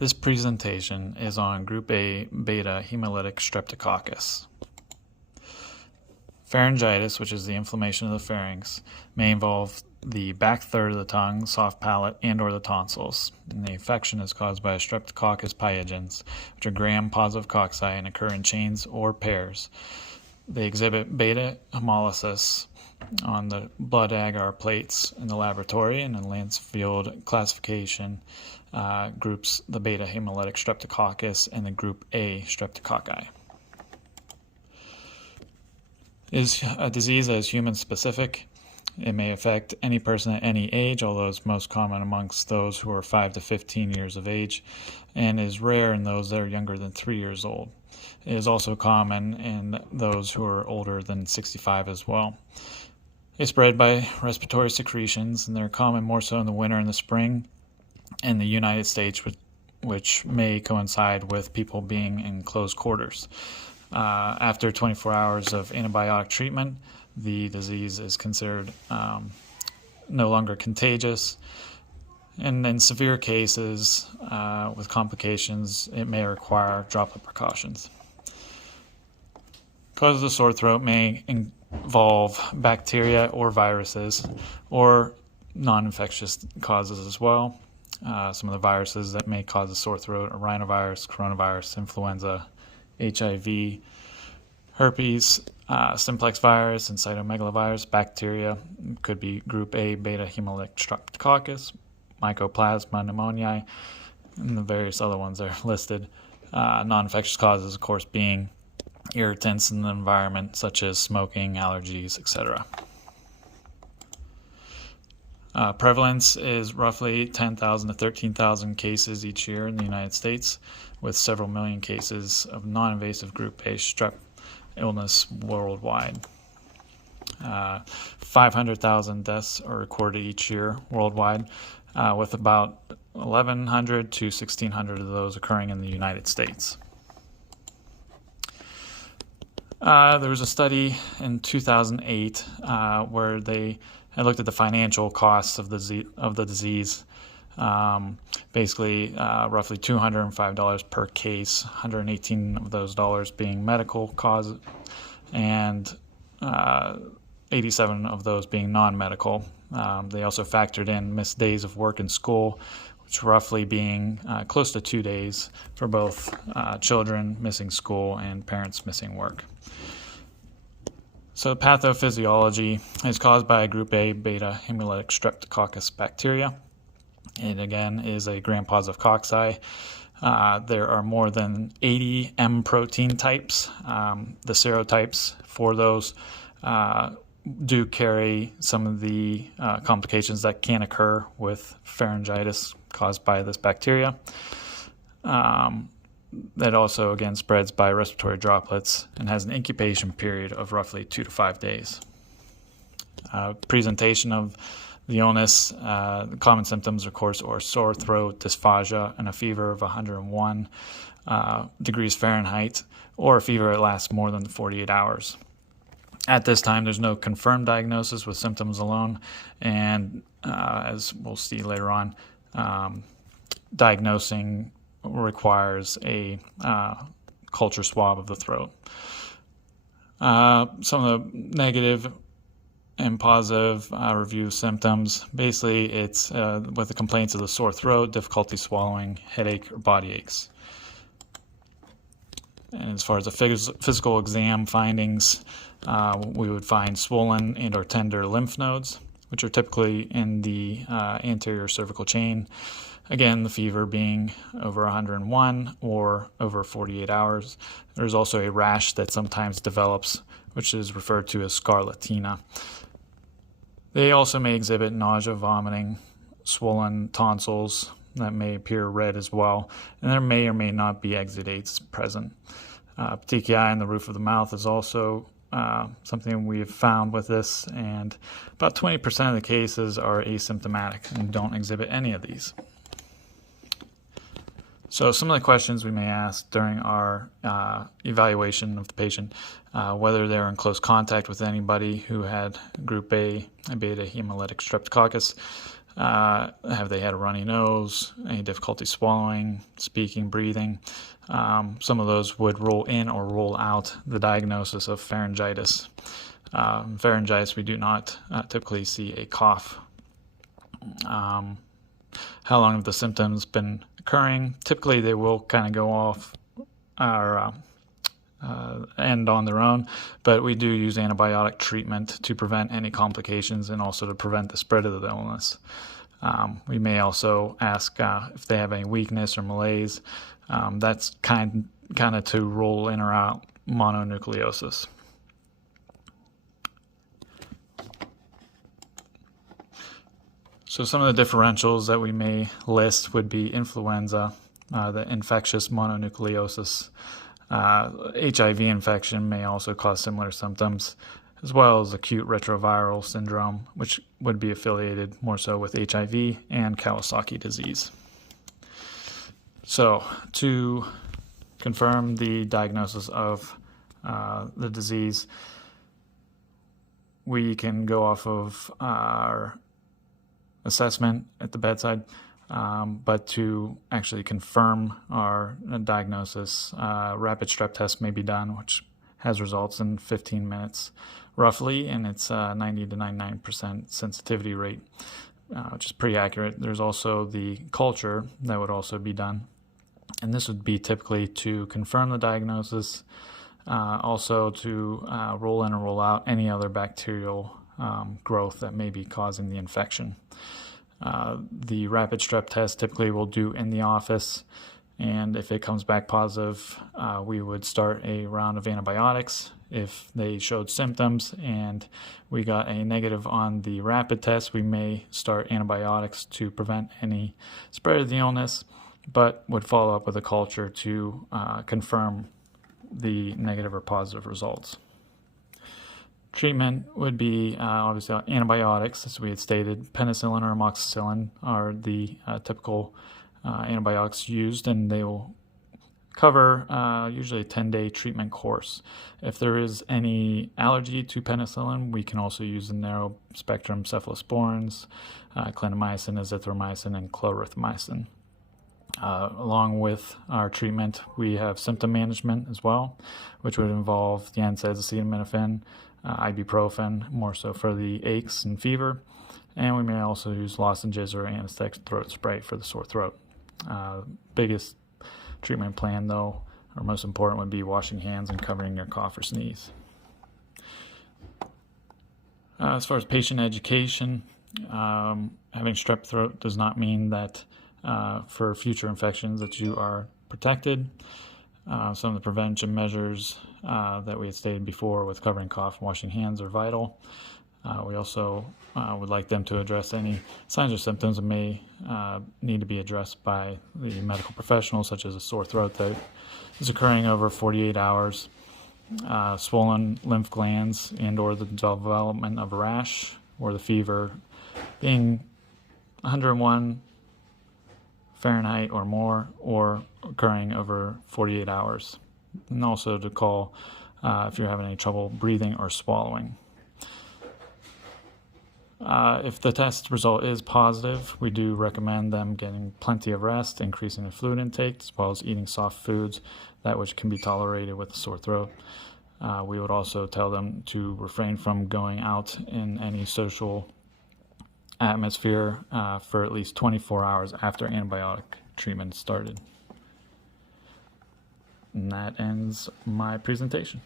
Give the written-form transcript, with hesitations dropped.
This presentation is on Group A beta hemolytic streptococcus. Pharyngitis, which is the inflammation of the pharynx, may involve the back third of the tongue, soft palate, and/or the tonsils. And the infection is caused by a streptococcus pyogenes, which are gram-positive cocci and occur in chains or pairs. They exhibit beta hemolysis on the blood agar plates in the laboratory, and in Lancefield classification groups the beta hemolytic streptococcus and the group A streptococci. Is a disease that is human specific. It may affect any person at any age, although it's most common amongst those who are 5 to 15 years of age, and is rare in those that are younger than 3 years old. It is also common in those who are older than 65 as well. It's spread by respiratory secretions, and they're common more so in the winter and the spring in the United States, which may coincide with people being in closed quarters. After 24 hours of antibiotic treatment, the disease is considered no longer contagious. And in severe cases with complications, it may require droplet precautions. Cause of the sore throat may involve bacteria or viruses, or non-infectious causes as well. Some of the viruses that may cause a sore throat are rhinovirus, coronavirus, influenza, HIV, herpes, simplex virus, and cytomegalovirus. Bacteria could be group A beta hemolytic streptococcus, mycoplasma pneumoniae, and the various other ones that are listed. Non-infectious causes, of course, being irritants in the environment such as smoking, allergies, etc. Prevalence is roughly 10,000 to 13,000 cases each year in the United States, with several million cases of non-invasive group A strep illness worldwide. 500,000 deaths are recorded each year worldwide, with about 1,100 to 1,600 of those occurring in the United States. There was a study in 2008 where they had looked at the financial costs of the disease. Basically, roughly $205 per case, 118 of those dollars being medical cause, and 87 of those being non-medical. They also factored in missed days of work and school, which roughly being close to 2 days for both children missing school and parents missing work. So pathophysiology is caused by a group A beta hemolytic streptococcus bacteria. It again is a gram-positive cocci. There are more than 80 M protein types. The serotypes for those do carry some of the complications that can occur with pharyngitis caused by this bacteria. That also, again, spreads by respiratory droplets and has an incubation period of roughly 2 to 5 days. Presentation of the illness, the common symptoms, of course, are sore throat, dysphagia, and a fever of 101 degrees Fahrenheit, or a fever that lasts more than 48 hours. At this time, there's no confirmed diagnosis with symptoms alone, and as we'll see later on, diagnosing requires a culture swab of the throat. Some of the negative and positive review of symptoms. Basically, it's with the complaints of the sore throat, difficulty swallowing, headache, or body aches. And as far as the physical exam findings, we would find swollen and or tender lymph nodes, which are typically in the anterior cervical chain. Again, the fever being over 101 or over 48 hours. There's also a rash that sometimes develops, which is referred to as scarlatina. They also may exhibit nausea, vomiting, swollen tonsils that may appear red as well, and there may or may not be exudates present. Petechiae in the roof of the mouth is also something we have found with this, and about 20% of the cases are asymptomatic and don't exhibit any of these. So some of the questions we may ask during our evaluation of the patient, whether they're in close contact with anybody who had group A beta hemolytic streptococcus, Have they had a runny nose, any difficulty swallowing, speaking, breathing? Some of those would rule in or rule out the diagnosis of pharyngitis. Pharyngitis, we do not typically see a cough. How long have the symptoms been occurring? Typically, they will kind of go off or end on their own, but we do use antibiotic treatment to prevent any complications and also to prevent the spread of the illness. We may also ask if they have any weakness or malaise. That's kind of to rule in or out mononucleosis. So some of the differentials that we may list would be influenza, the infectious mononucleosis. HIV infection may also cause similar symptoms, as well as acute retroviral syndrome, which would be affiliated more so with HIV and Kawasaki disease. So to confirm the diagnosis of the disease, we can go off of our assessment at the bedside, but to actually confirm our diagnosis, rapid strep test may be done, which has results in 15 minutes roughly, and it's 90 to 99% sensitivity rate, which is pretty accurate. There's also the culture that would also be done, and this would be typically to confirm the diagnosis, also to rule in or rule out any other bacterial growth that may be causing the infection. The rapid strep test typically we'll do in the office, and if it comes back positive, we would start a round of antibiotics. If they showed symptoms and we got a negative on the rapid test, we may start antibiotics to prevent any spread of the illness, but would follow up with a culture to confirm the negative or positive results. Treatment would be obviously antibiotics, as we had stated. Penicillin or amoxicillin are the typical antibiotics used, and they will cover usually a 10-day treatment course. If there is any allergy to penicillin, we can also use the narrow-spectrum cephalosporins, clindamycin, azithromycin, and chlorothromycin. Along with our treatment, we have symptom management as well, which would involve the NSAIDs, acetaminophen, ibuprofen, more so for the aches and fever, and we may also use lozenges or anesthetic throat spray for the sore throat. Biggest treatment plan, though, or most important, would be washing hands and covering your cough or sneeze. As far as patient education, having strep throat does not mean that for future infections that you are protected. Some of the prevention measures that we had stated before with covering cough and washing hands are vital. We also would like them to address any signs or symptoms that may need to be addressed by the medical professionals, such as a sore throat that is occurring over 48 hours, swollen lymph glands, and or the development of a rash, or the fever being 101 Fahrenheit or more, or occurring over 48 hours. And also to call if you're having any trouble breathing or swallowing. If the test result is positive, we do recommend them getting plenty of rest, increasing their fluid intake, as well as eating soft foods, that which can be tolerated with a sore throat. We would also tell them to refrain from going out in any social atmosphere for at least 24 hours after antibiotic treatment started. And that ends my presentation.